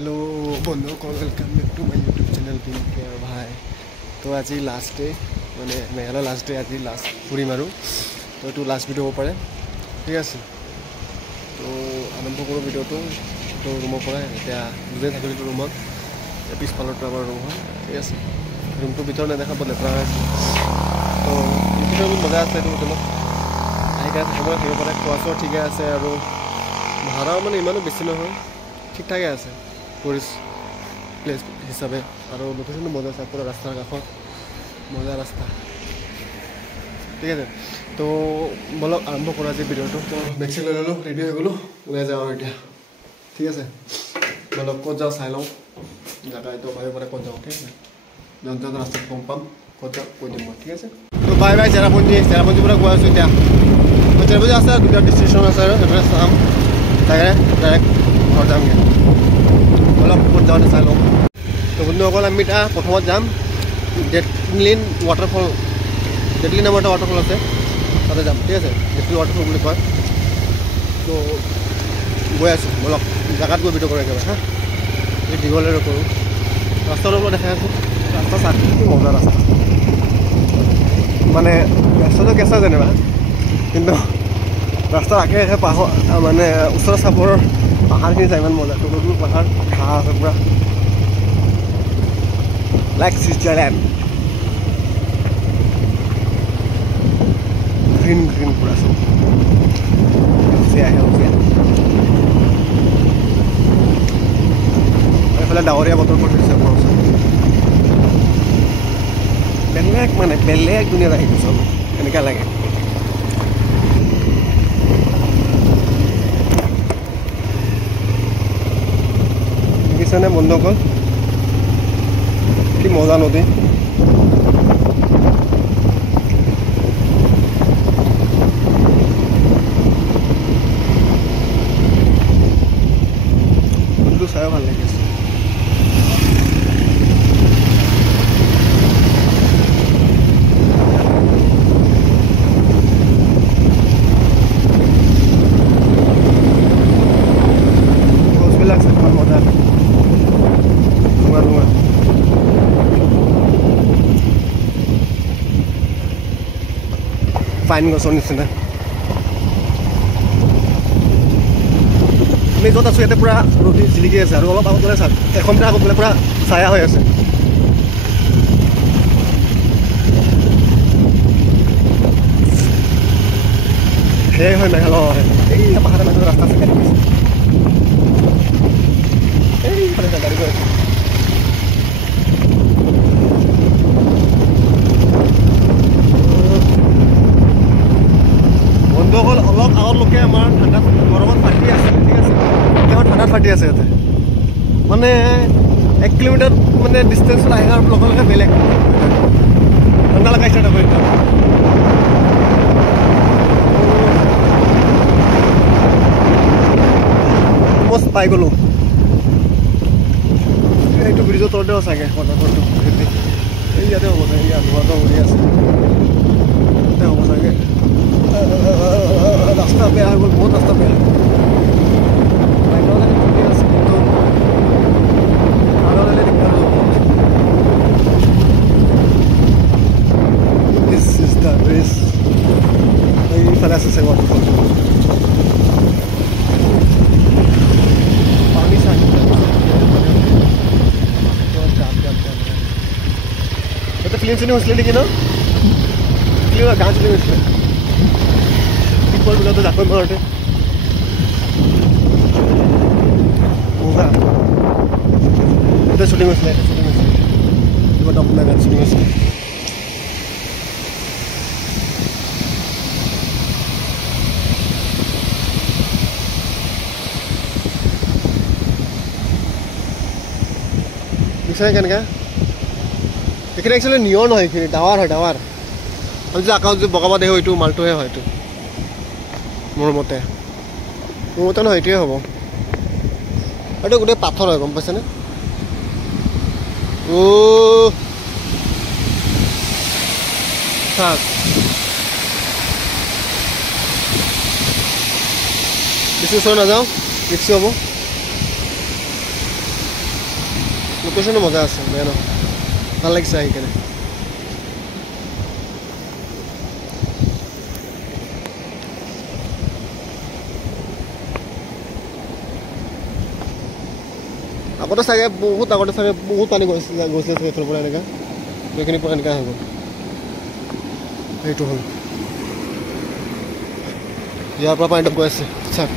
Hello बंधु welcome back to my YouTube channel बिन केयर भाई। तो आज लास्ट डे मैं मेघालय लास्ट डे आज लास्ट फुरी मारूँ तो ये लास्ट भिडिओ हो पारे ठीक है। तो आरम्भ करूँ भिडिओ तो रूमर पर इतना बुझे थी रूमत पिछफाल आमार रूम है ठीक है। रूम तो भर नेदेखा बहुत लेतरा तो रूम मजा आसे होटेलत समय थी पे खा चोआ ठीक है और भाड़ा मैं इमानो बेसि नहीं ठीक ठाके आसे टूरिस्ट प्लेस हिसाब से और लोकेशन मजा है पूरा रास्तार काखत मजा रास्ता ठीक है। तो बोलक आरम्भ करा आज भिडिओ तो बेगसेग ले लो रेडी हो गलो ऊल् जाओ इतना ठीक है। बोलक कत जाओ चाई लो जगह तो भाई पे कत जाओ ठीक है। जन जन रास्ता गम पाम कत जाओ कै दिम ठीक है। तो बाय बाय चेरापुंजी पूरा गई आसो इतना चेरापुंजी आसे दूटा डेस्टिनेशन आसे चाम डायरेक्ट घर जामगे बोलक कत जाओ चाई लो। तो बंधुसकल आम इतना प्रथम जाम डेटलिन वाटरफल डेटलिन नाम एक वाटरफल आसे ताते जाम ठीक है। डेटलिन वाटरफल বুলি কয়। तो गई आसो बोलक जगह गई भिडिओ करें हाँ ये दीघल करूँ रास्ता देखा रास्ता चाक मजा रास्ता माने रास्ता केঁচা जेनेबा किन्तु रास्ता आगे आगे माने ऊर चापर पहाड़खी चाই इमान मजा टुकुर पहाड़ घाँह আছে पूरा लाइक स्विट्जरलैंड ग्रीन ग्रीन पूरा सब सेउजिया एफाले डावरिया बतर कर बेलेग माने बेलेग दुनिया आहि सब एनेका लागे। देখিছানে বন্ধুসকল কি মজা নদী চাই ভাল লাগিছে। फाइन गसर निचिना আমি য'ত আছোঁ ইয়াতে পূৰা ৰ'দ জিলিকি আছে আৰু অলপ আগত গ'লে 1 মিনিট আগত গ'লে পূৰা ছায়া হৈ আছে। সেয়াই হয় মেঘালয় এই পাহাৰৰ মাজত ৰাস্তা আছে এইফালে গাড়ী গৈ আছে। বন্ধুসকল অলপ আগতলৈকে আমাৰ ঠাণ্ডা গৰমত ফাটি আছে ঠিক আছে। এতিয়া ঠাণ্ডাত ফাটি আছে ইয়াতে মানে 1 কিলোমিটাৰ মানে ডিষ্টেঞ্চত আহি লগে লগে বেলেগ ঠাণ্ডা লগা ষ্টাৰ্ট হ'ব এতিয়া। মস্ত পাই গ'লোঁ এইটো ব্ৰিজৰ তলতে চাগে ৱাটাৰফলটো এই ইয়াতে হ'ব চাগে ইয়াত ধোঁৱাটো উৰি আছে ইয়াতে হ'ব চাগে। रास्ता पे है बहुत रास्ता पे दिस इज द ब्रिज এইফালে আছে চাগে ৱাটাৰফল পানী চাই এটা ফিল্ম চিনি হৈছিলে নেকি ন ফিল্ম গান চিনি হৈছিলে तो जाको घरते शुटिंग अपना गान शुटिंग केनेका এইখিনি एक्चुअली नियर নহয় এইখিনি ডাৱাৰ হয় ডাৱাৰ আমি যে আকাশত যে বগাবা দেখো এইটো মালটোহে হয় এইটো मोर मते নহয় এইটোৱে হ'ব। এইটো গোটেই পাথৰ হয় গম পাইছেনে। ও থাক বেছি ওচৰ নাযাওঁ ৰিক্সি হ'ব। লোকেশ্যনো মজা আছে বেয়া নহয় ভাল লাগিছে আহি কেনে আগতে চাগে বহুত পানী গৈছিলে এইফালৰ পৰা এনেকুৱা সেইখিনি পৰা এনেকুৱা হৈ গ'ল সেইটো হ'ল ইয়াৰ পৰা পানীটো গৈ আছে চাওক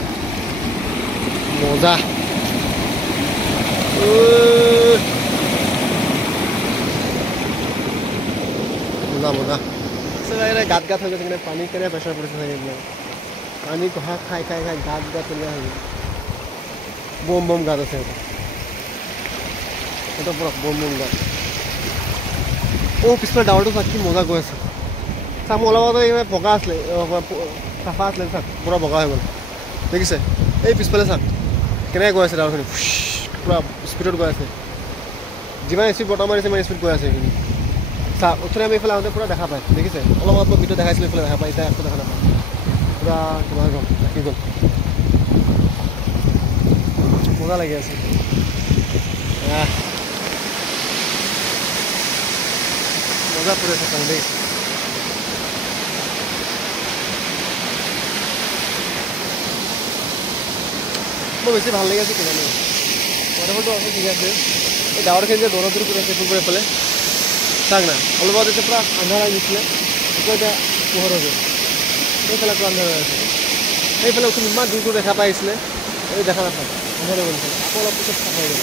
মজা মজা গাত হৈ গৈছে কিন্তু পানী কেনে প্ৰেছাৰ পৰিছে চাগে এইবিলাক পানী কহা খাই গাত তেনেকুৱা হৈ গ'ল বম গাত আছে এটা পুৰা বম গাত পিছফালে ডাৱৰটো চাওক কি মজা গৈ আছে চাওক মোৰ অলপ আগতে বগা আছিলে চাফা আছিলে চাওক পুৰা বগা হৈ গ'ল দেখিছে এই পিছফালে চাওক কেনেকৈ গৈ আছে ডাৱৰখিনি পুৰা স্পীডত গৈ আছে যিমান স্পীড বতাহ মাৰিছে ইমান স্পীড গৈ আছে সেইখিনি চাওক ওচৰে আমি এইফালে আহোঁতে পুৰা দেখা পায় দেখিছে অলপ আগত ভিডিঅ' দেখাইছিলোঁ এইফালে দেখা পায় এতিয়া একো দেখা নাপায় পুৰা কিবা হৈ গ'ল ৰাখি গ'ল মজা লাগি আছে মজা পৰি আছে পানী দেই মোৰ বেছি ভাল লাগি আছে কিজানি ৱাটাৰফলটো আছে ঠিক আছে এই ডাৱৰখিনি যে দৌৰা দৌৰি কৰি আছে পুখুৰী এইফালে চাওক না অলপ আগত এতিয়া পুৰা আন্ধাৰ হৈ গৈছিলে এতিয়া পোহৰ হৈ গ'ল সেইফালে পুৰা আন্ধাৰ হৈ আছে সেইফালে উঠি ইমান দূৰ দূৰ দেখা পাইছিলে এই দেখা নাপায় আন্ধাৰ হৈ গ'ল আকৌ অলপ পিছত চাফা হৈ গ'ল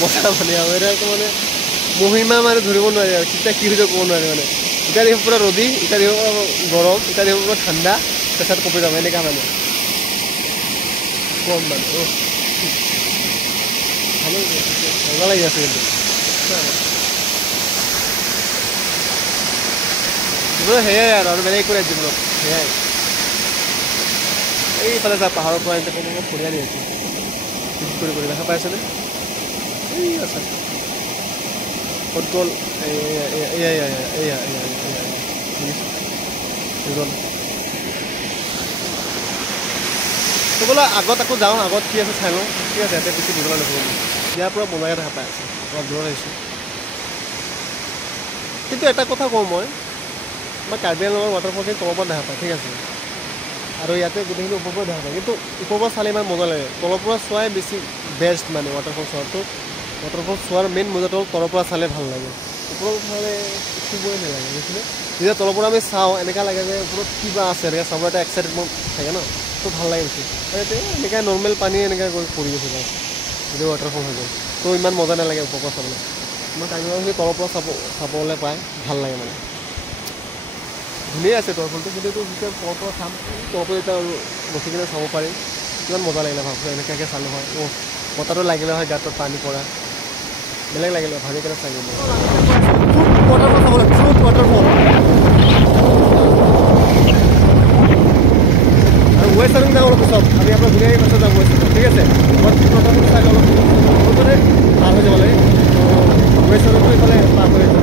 মজা মানে আৰু এইটো মানে মহিমা মানে ধৰিব নোৱাৰি আৰু কেতিয়া কি হৈছে ক'ব নোৱাৰি মানে এতিয়া দেখিব পুৰা ৰ'দী এতিয়া দেখিব গৰম এতিয়া দেখিব পুৰা ঠাণ্ডা প্ৰেছাৰত কপি যাব এনেকুৱা মানে কম মানে ভালো মজা লাগি আছে কিন্তু সেয়াই আৰু বেলেগ একো নাই জীৱনত সেয়াই এইফালে যা পাহাৰৰ পৰা এতিয়া ক'ব ফুৰি আনি আছোঁ কৰি দেখা পাই আছেনে এই আছে ক'ত গ'ল বোলে আগত আকৌ যাওঁ আগত কি আছে চাই লওঁ ঠিক আছে ইয়াতে বেছি দীঘল নকৰোঁ ইয়াৰ পৰা বনাই দেখা পাই আছে অলপ দূৰত আহিছোঁ কিন্তু এটা কথা কওঁ মই কাৰ্বি আংলঙৰ ৱাটাৰফলখিনি তলৰ পৰা দেখা পায় ঠিক আছে আৰু ইয়াতে গোটেইখিনি ওপৰৰ পৰা দেখা পায় কিন্তু ওপৰৰ পৰা চালে ইমান মজা লাগে তলৰ পৰা চোৱাই বেছি বেষ্ট মানে ৱাটাৰফল চোৱাৰ মেইন মজাটো হ'ল তলৰ পৰা চালে ভাল লাগে ওপৰৰ চালে উঠিবই নালাগে বুজিছিলে যেতিয়া তলৰ পৰা আমি চাওঁ এনেকুৱা লাগে যে ওপৰত কিবা আছে এনেকৈ চাবৰ এটা এক্সাইটেডমেণ্ট থাকে ন তো ভাল লাগে বেছি আৰু এতিয়া এনেকৈ নৰ্মেল পানী এনেকৈ গৈ পৰি গৈছে বাৰু যদি ৱাটাৰফল হৈ গ'ল তো ইমান মজা নালাগে ওপৰৰ পৰা চাবলৈ মই কাৰ্বি তলৰ পৰা চাবলৈ পাই ভাল লাগে মানে ধুনীয়া আছে ৱাটাৰফলটো কিন্তু যেতিয়া তলৰ পৰা চাম তলৰ পৰা যেতিয়া ৰখি কিনে চাব পাৰি কিমান মজা লাগিলে ভাবছোঁ এনেকুৱাকৈ চালোঁ হয় বতাহটো লাগিলে হয় গাঁতত পানী পৰা বেলেগ লাগিলে ভাবি কেনে চাই গ'ল ৱাটাৰফল চাবলৈ ৱাটাৰফল আৰু ৱেষ্ট চাইডিং যাওঁ অলপ পিছত আমি আপোনাৰ ধুনীয়াকৈ পাছত যাম ৱেষ্ট ঠিক আছে ৱাটাৰফল চাই অলপ মুঠতে পাৰ হৈ যাব লাগে ৱেষ্ট চাইডিংটো এইফালে পাৰ হৈ যাব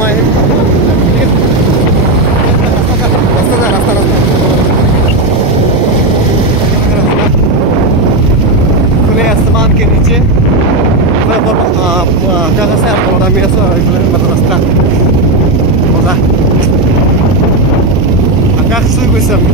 মই আহিম ঠিক আছে रास्ता खुले आसमान के नीचे आकाश আছে আৰু তলত আমি আছোঁ আৰু এইফালে ৰাস্তা মজা আকাশ চুই গৈছে আমি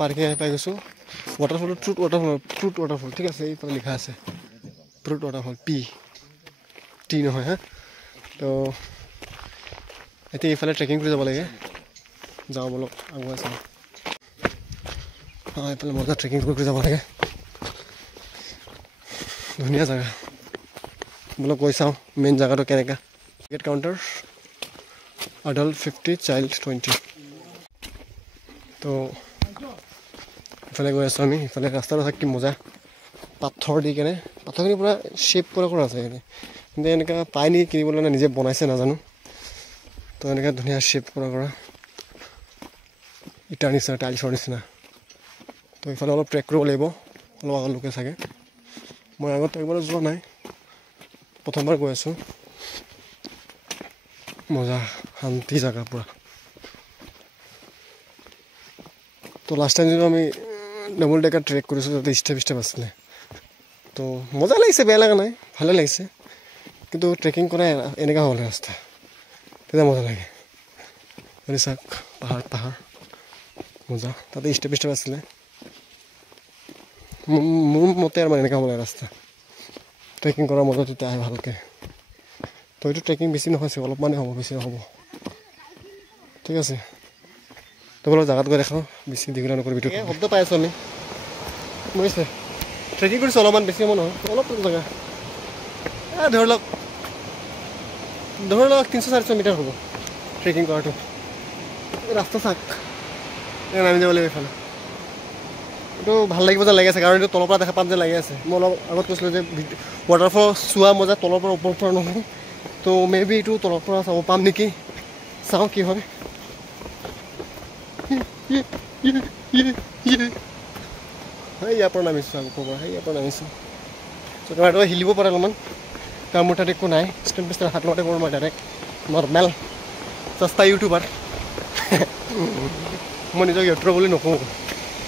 পাৰ্কিং আহি পাই গৈছোঁ ৱাটাৰফলটো ট্ৰুথ ৱাটাৰফল ঠিক আছে এইফালে লিখা আছে ট্ৰুথ ৱাটাৰফল টি নহয় হা তো এতিয়া এইফালে ট্ৰেকিং কৰি যাব লাগে যাওঁ বলক আগুৱাই চাওঁ এইফালে মজা ট্ৰেকিং কৰি যাব লাগে ধুনীয়া জেগা বলক গৈ চাওঁ মেইন জেগাটো কেনেকুৱা টিকেট কাউণ্টাৰ এডাল্ট 50 চাইল্ড 20 তো ইফালে গৈ আছোঁ আমি ইফালে ৰাস্তাটো থাকি মজা পাথৰ দি কেনে পাথৰখিনি পূৰা শ্বেপ কৰা আছে এনে কিন্তু এনেকুৱা পাই নেকি কিনিবলৈ নিজে বনাইছে নাজানো তো এনেকৈ ধুনীয়া শ্বেপ কৰা ইটাৰ নিচিনা টাইলছৰ নিচিনা। তো এইফালে অলপ ট্ৰেক কৰিব লাগিব, অলপ আগত লোকে চাগে। মই আগত একবাৰ যোৱা নাই, প্ৰথমবাৰ গৈ আছোঁ। মজা শান্তি জেগা পূৰা। তো লাষ্ট টাইম যিটো আমি ডাবল ডেকাৰ ট্ৰেক কৰিছোঁ তাতে ষ্টেপ আছিলে। তো মজা লাগিছে, বেয়া লগা নাই, ভালে লাগিছে। কিন্তু ট্ৰেকিং কৰা এনেকুৱা হ'ল ৰাস্তা, তেতিয়া মজা লাগে। চাওক পাহাৰ মজা, তাতে ষ্টেপ আছিলে। মোৰ মতে আৰু মানে এনেকুৱা হ'ব লাগে ৰাস্তা, ট্ৰেকিং কৰাৰ মজা তেতিয়া আহে ভালকৈ। তো এইটো ট্ৰেকিং বেছি নহয়, অলপমানে হ'ব, বেছি নহ'ব। ঠিক আছে, তো বোলো জেগাত গৈ দেখাওঁ, বেছি দীঘলীয়া নকৰিবি। শব্দ পাই আছোঁ আমি, বুজিছে? ট্ৰেকিং কৰিছোঁ অলপমান, বেছি সময় নহয়, অলপ জেগা। ধৰি লওক 300-400 মিটাৰ হ'ব ট্ৰেকিং কৰাটো। ৰাস্তা চাক নামি যাব লাগিব এইফালে। এইটো ভাল লাগিব যেন লাগি আছে, কাৰণ এইটো তলৰ পৰা দেখা পাম যেন লাগি আছে। মই অলপ আগত কৈছিলোঁ যে ৱাটাৰফল চোৱা মজা তলৰ পৰা ওপৰৰ পৰা নহয়। তো মে বি এইটো তলৰ পৰা চাব পাম নেকি, চাওঁ কি হয়। ইয়াৰ পৰা নামিছোঁ, আগৰ পৰা ইয়াৰ পৰা নামিছোঁ। চ' কেমেৰাটো হিলিব পাৰে অলপমান, কাৰণ মোৰ তাত একো নাই। ষ্টেপ হাত লগতে কৰোঁ মই ডাইৰেক্ট, নৰ্মেল সস্তা ইউটিউবাৰ। মই নিজক ইউটিউবাৰ বুলি নকওঁ,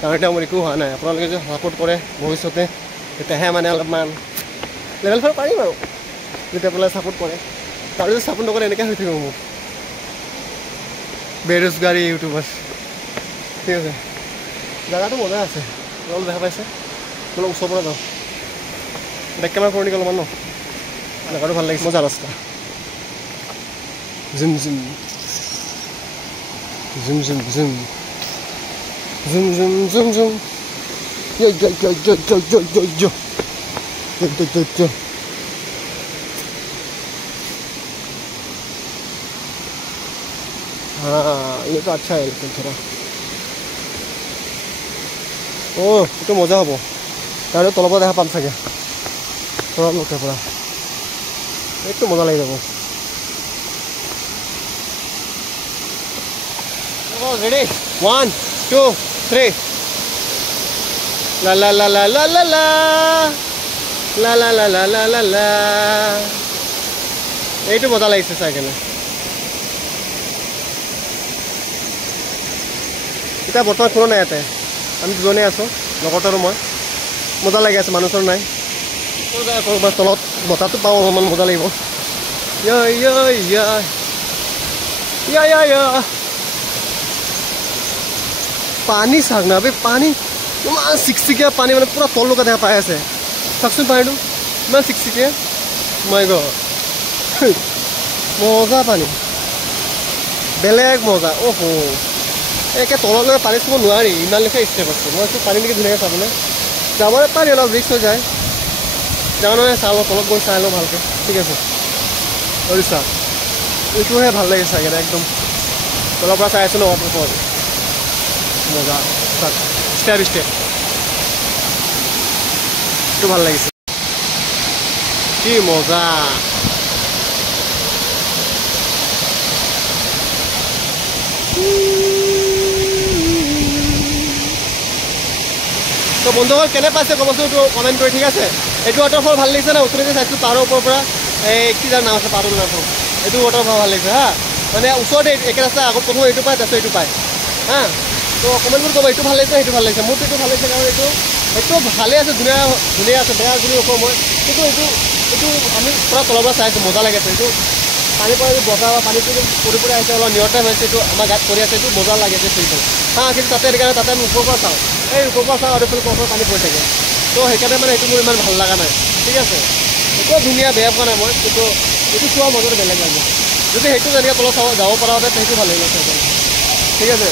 কাৰণ এতিয়া মোৰ একো হোৱা নাই। আপোনালোকে যে ছাপোৰ্ট কৰে ভৱিষ্যতে, তেতিয়াহে মানে অলপমান লেভেল ফ'ৰ পাৰিম আৰু, যেতিয়া আপোনালোকে ছাপোৰ্ট কৰে। আৰু যদি ছাপোৰ্ট নকৰে এনেকৈ হৈ থাকিব মোক, বেৰোজগাৰী ইউটিউবাৰ। ঠিক আছে, জেগাটো মজা আছে, অলপ দেখা পাইছে। অলপ ওচৰৰ পৰা যাওঁ, বেক কেমেৰা কৰোঁ নেকি অলপমান ন? জেগাটো ভাল লাগিছে, মজা ৰাস্তা। Gym gym gym gym gym gym gym gym gym हाँ, ये तो अच्छा है लेकिन थोड़ा এইটো মজা হ'ব। তাৰে তলৰ পৰা দেখা পাম চাগে, পৰা লোকে পৰা এইটো মজা লাগি যাব। ৰেডি 1 2 3 লা লা লা লা লা লা লা লা লা লা লা লা লা লা। এইটো মজা লাগিছে চাই কেনে। এতিয়া বৰ্তমান কোনো নাই ইয়াতে, আমি দুজনেই আছোঁ, লগতে আৰু মই। মজা লাগি আছে, মানুহ নাই। ক'ৰবাত তলত বতাহটো পাওঁ, অলপমান মজা লাগিব। পানী চাওক না বে, পানী ইমান চিকচিকীয়া পানী, মানে পূৰা তললৈকে দেখা পাই আছে। চাওকচোন পানীটো ইমান চিকচিকীয়া, মাই গড মজা পানী, বেলেগ মজা। অহ' একে তললৈ পানী চুব নোৱাৰি, ইমান লেখা ষ্টেপ আছে। মই পানী নেকি ধুনীয়াকৈ চাবলৈ যাবলৈ পাৰি, অলপ ৰিক্স হৈ যায়। যাওঁ নহয়, চাওঁ তলত গৈ চাই লওঁ ভালকৈ। ঠিক আছে, চাওক এইটোহে ভাল লাগিছে চাগে, একদম তলৰ পৰা চাই আছোঁ ন ৱাটাৰফল, মজা। চাওক ষ্টেপ এইটো ভাল লাগিছে, কি মজা। তো বন্ধুসকল কেনে পাইছে ক'বচোন, এইটো কমেণ্ট কৰি। ঠিক আছে, এইটো ৱাটাৰফল ভাল লাগিছে না? ওচৰতে চাইছোঁ পাহাৰৰ ওপৰৰ পৰা, এই কি যাৰ নাম আছে পাহাৰৰ নাম, এইটো ৱাটাৰফল ভাল লাগিছে হা। মানে ওচৰতে একে ৰাস্তা, আগত প্ৰথম এইটো পায়, তাৰপিছত এইটো পায় হা। তো কমেণ্টবোৰ ক'ব, এইটো ভাল লাগিছে, সেইটো ভাল লাগিছে। মোৰতো এইটো ভাল লাগিছে, কাৰণ এইটো ভালে আছে, ধুনীয়া আছে, বেয়া বুলি নকওঁ মই। কিন্তু এইটো আমি পূৰা তলৰ পৰা চাই আছোঁ, মজা লাগে আছে। এইটো পানীৰ পৰা বতাহ বা পানীটো পৰি আহিছে, অলপ নিয়ৰ টাইপ হৈছে, এইটো আমাৰ গাত পৰি আছে, এইটো মজা লাগে আছে ফিলটো হা। কিন্তু তাতে এনেকৈ তাতে আমি ওপৰৰ পৰা চাওঁ, এই ওপৰৰ পৰা চাওঁ আৰু এইফালে ওপৰৰ পানী পৰি থাকে। তো সেইকাৰণে মানে এইটো মোৰ ইমান ভাল লগা নাই। ঠিক আছে, এইটোও ধুনীয়া, বেয়া পোৱা নাই মই, কিন্তু এইটো চোৱা মজাটো বেলেগ লাগে। যদি সেইটো যেনেকৈ তলত যাব পৰা হ'লে সেইটো ভাল লাগিলে চাই। ঠিক আছে,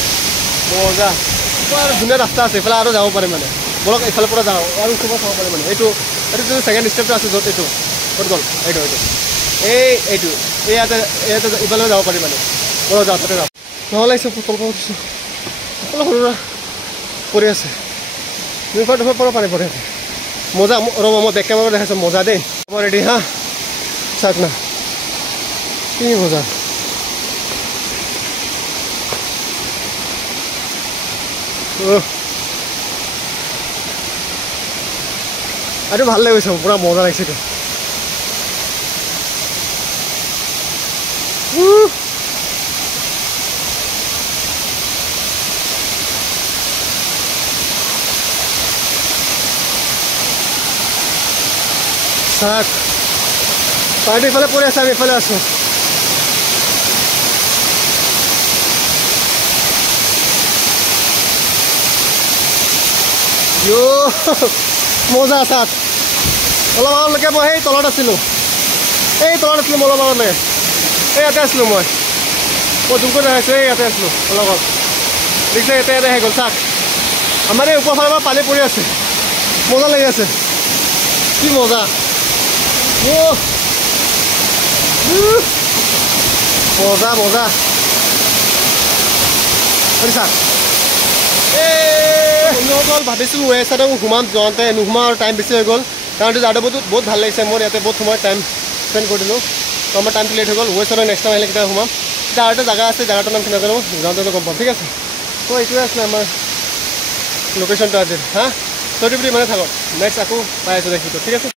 মজা, আৰু ধুনীয়া ৰাস্তা আছে, এইফালে আৰু যাব পাৰে মানে। বলক এইফালৰ পৰা যাওঁ, আৰু ওচৰৰ পৰা চাব পাৰে মানে। এইটো যদি ছেকেণ্ড ষ্টেপটো আছে, য'ত এইটো ক'ত গ'ল, এইটো এইটো ইয়াতে ইফালে যাব পাৰি মানে। বলক যাওঁ, তাতে যাওঁ। নহ'লে তলৰ পৰা উঠিছোঁ, সকলো সৰু সুৰা পৰি আছে, দুইফাৰ পৰা পানী পৰি আছে। মজা। ৰ'ব মই বেক কেমেৰা দেখাইছোঁ, মজা দেই। ৰেডি হা, চাওক না কি মজা। এইটো ভাল লাগিছে পুৰা মজা লাগিছে এইটো চাক পানীটো ইফালে পৰি আছে আমি ইফালে আছোঁ মজা চাক অলপ আগলৈকে মই সেই তলত আছিলোঁ মই অলপ আগলৈ এই ইয়াতে আছিলোঁ মই জুম কৰি আহিছোঁ এই ইয়াতে আছিলোঁ অলপ আগত দেখিছে ইয়াতে আহি গ'ল চাক আমাৰ এই ওপৰ ফালৰ পৰা পানী পৰি আছে মজা লাগি আছে কি মজা মজা মজা শুনিছা বন্ধুসকল ভাবিছোঁ ৱে চাইডে সোমাম যাওঁতে নোসোমাওঁ আৰু টাইম বেছি হৈ গ'ল কাৰণ যাদৱতো বহুত ভাল লাগিছে মোৰ ইয়াতে বহুত সময় টাইম স্পেণ্ড কৰি দিলোঁ তো আমাৰ টাইমটো লেট হৈ গ'ল ৱে চাইডৰ নেক্সট টাইম আহিলে কেতিয়া সোমাম এতিয়া আৰু এটা জেগা আছে জেগাটোৰ নাম কি নাজানো যাওঁতে গম পাম ঠিক আছে তো এইটোৱে আছিলে আমাৰ লোকেশ্যনটো আজি হা ত' মানে থাকক নেক্সট আকৌ পাই আছোঁ দেখিছোঁ ঠিক আছে